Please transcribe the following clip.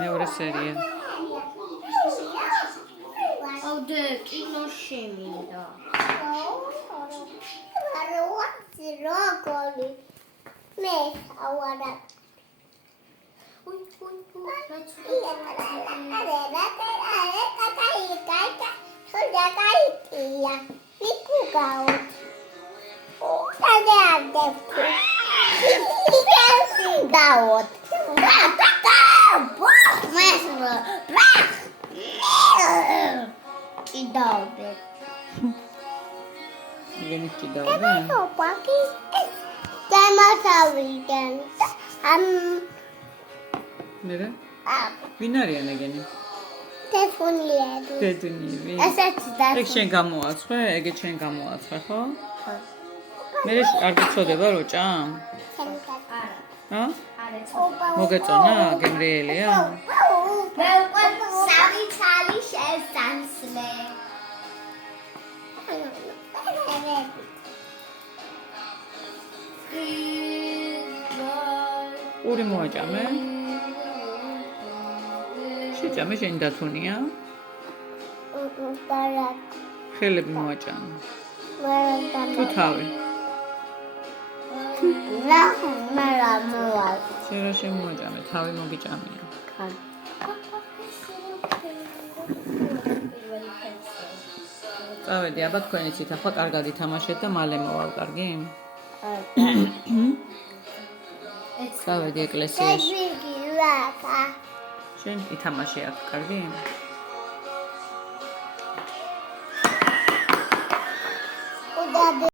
მეორე სერია. აუდე კინოში მინდა. როგორი მე ავარა გენი კიდავდა? მერე? ვინ არიან ეგენი? დედუნიები. ეგ შენ გამოაცხე, ეგე შენ გამოაცხე, ხო? მერე არ გწოდება როჭა? რა? მოგეწონა, გემრიელია? მე უკვე სამი ცალი შესანსლე. ორი მოაჭამე? შეჭამე შენი დათუნია? ხელები მოაჭამე. თუ თავი? შენ შემოაჭამე, თავი მოგიჭამია. წავედი, აბა თქვენიც იქ ახლა კარგად ითამაშეთ და მალე მოვალ, კარგი? წავედი ეკლესიაში. შენ ითამაშე აქ, კარგი?